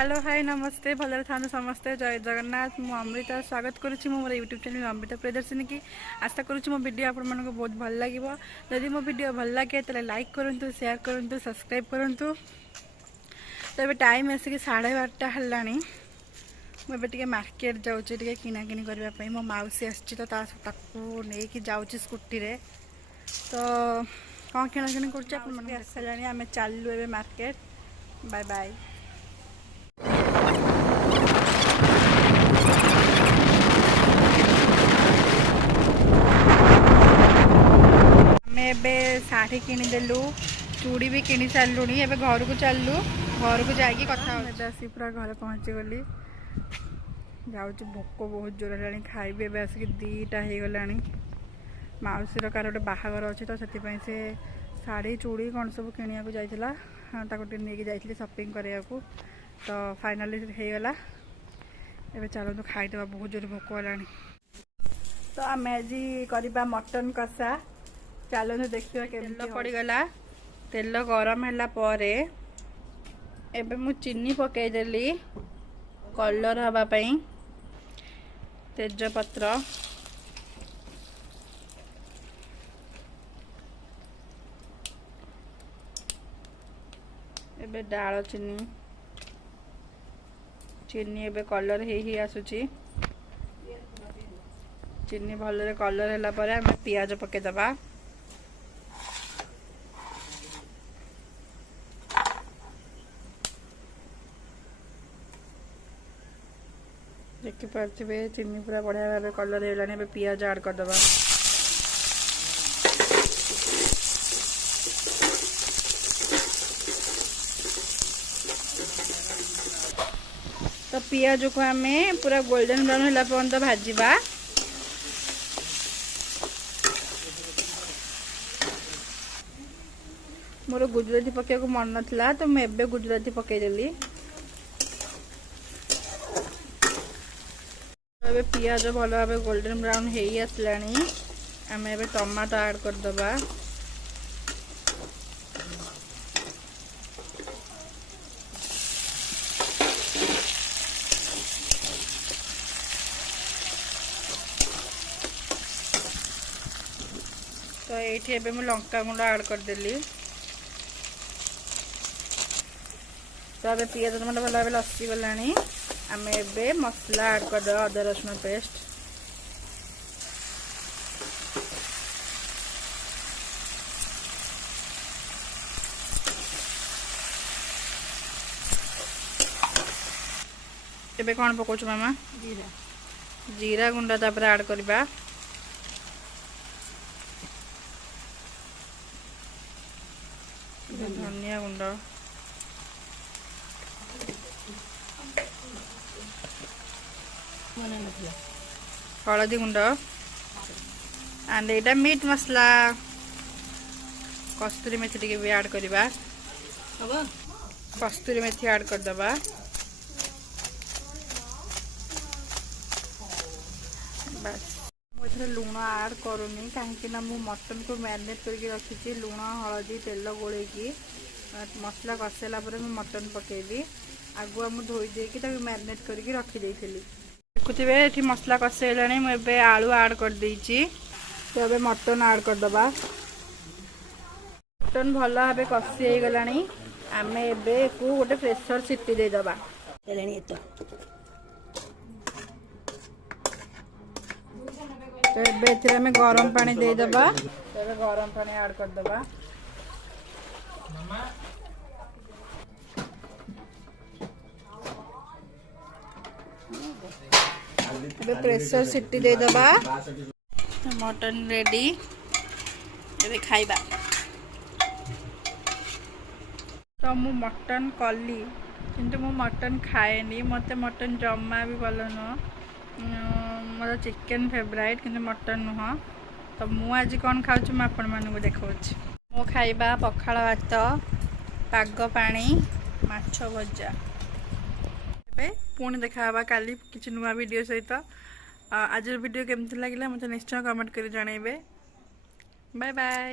Hello hi नमस्ते भलरे था समस्ते जय जगन्नाथ मु अमृता स्वागत करुच्ची मोर यूट्यूब चैनल अमृता प्रियदर्शिनी की आशा करुच्ची मो वीडियो आपण मानको बहुत भल लागिवो जदि मो वीडियो भल लागे तो लाइक करंतु शेयर करंतु सब्सक्राइब करंतु। तो ये टाइम आसिक 12:30 हलानी मुझे टे मार्केट जाऊँगी टे किनाकिनी करने मो मौसी आसी तो नहीं जाऊँगी स्कूटी रे तो कौन किनाकिनी कर आम चलू ए मार्केट बाय बाय। एबे शाढ़ी किनीदेलु चूड़ी भी किनी सारू एबे घर को चलू घर को जाकि कथा आसी पूरा घर पहुँची गली जाऊँ भोक बहुत जोर है खाइबी एबे आसिक 2टा हो गला मौसीर कार गोटे बाहागर अच्छी तो से शाढ़ी चूड़ी कौन सब किनिया को जाइला नहीं जाइए शॉपिंग करने को तो फाइनाली होगला एबे चलतु खाईदे बहुत जोर भोक है। तो आम आज करवा मटन कषा चलते देखा तेल पड़गला तेल गरम है परे एबे मु चीनी पकईदेली कलर हाँवाई तेजपत्र एबे दालचीनी चीनी एबे कलर ही आसुची चीनी भलरे कलर है पर आम पियाज पकईदबा देखिपे चीनी पूरा बढ़िया भाव कलर है पियाज ऐड करदबा तो पियाज को आम पूरा गोल्डन ब्राउन है पर्यंत भाजवा मोर गुजराती पकेको मन नाला तो मुझे गुजराती पकईदेली एबे पियाज भल भाव गोल्डन ब्राउन हो आसलानी आम ए टमाटो ऐड करदबा तो ये मु लंका गुंड ऐड करदेली तो अब पियाज टमाटो भल भाव लसी गलानी आम ए मसला ऐड करदे अदा रसुण पेस्ट एबे कौन पकाउछु मामा जीरा जीरा गुंडा तापर ऐड करबा धनिया गुंड हलदी गुंड एंड एटा मीट मसला कस्तूरी मेथी टिके भी ऐड करबा कस्तूरी मेथी ऐड करदबा बस मुझे लुण ऐड करूनी कहीं मु मटन को मैरिनेट करके रखी लुण हलदी तेल गोलेकी मसला कषेला मटन पकेबी आगुआ मुझे धोई देकी मैरिनेट करके रखी देखुवे ये मसला कषेला मुझे आलू ऐड कर देइची तो अब मटन ऐड करदबा मटन भल भाव कषि हो गला आम को गोटे प्रेसर सीटी देदबा तो ये गरम पानी देदबा तो गरम पानी ऐड करदबा प्रेसर सीटी देदबा मटन रेडी ये खाइबा तो मु मटन कली किंतु मु मटन खाएनी मते मटन जमा भी भल नुह मोर चिकेन फेवराइट किंतु मटन नुह तो मु आज कौन खाऊँ मैं आपण मानक देखा मो खाइबा पखाल भात पाग पानी माछ भजा पुणी देखा काली किसी नुआ वीडियो सहित आज वीडियो केमती लगे मतलब निश्चय कमेंट कर जनइबे बाय बाय।